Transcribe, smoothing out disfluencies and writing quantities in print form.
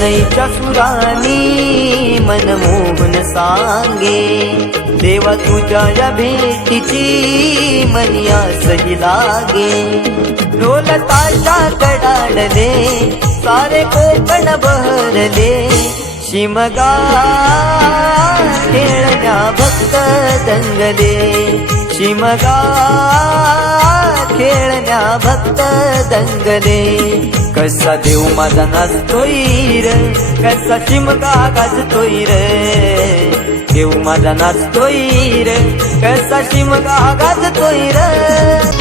शरणईच्या सुरानी मनमोहन सांगे देवा तुझ्या या भेटीची मनी आसही लागे ढोल ताशा कडाडले सारे कोकण बहरले शिमगा खेळण्या भक्त दंगले शिमगा खेळण्या भक्त दंगले कसा देव माझा नाचतोय रे कसा शिमगा गाजतोय रे देव माझा नाचतोय रे कसा शिमगा गाजतोय रे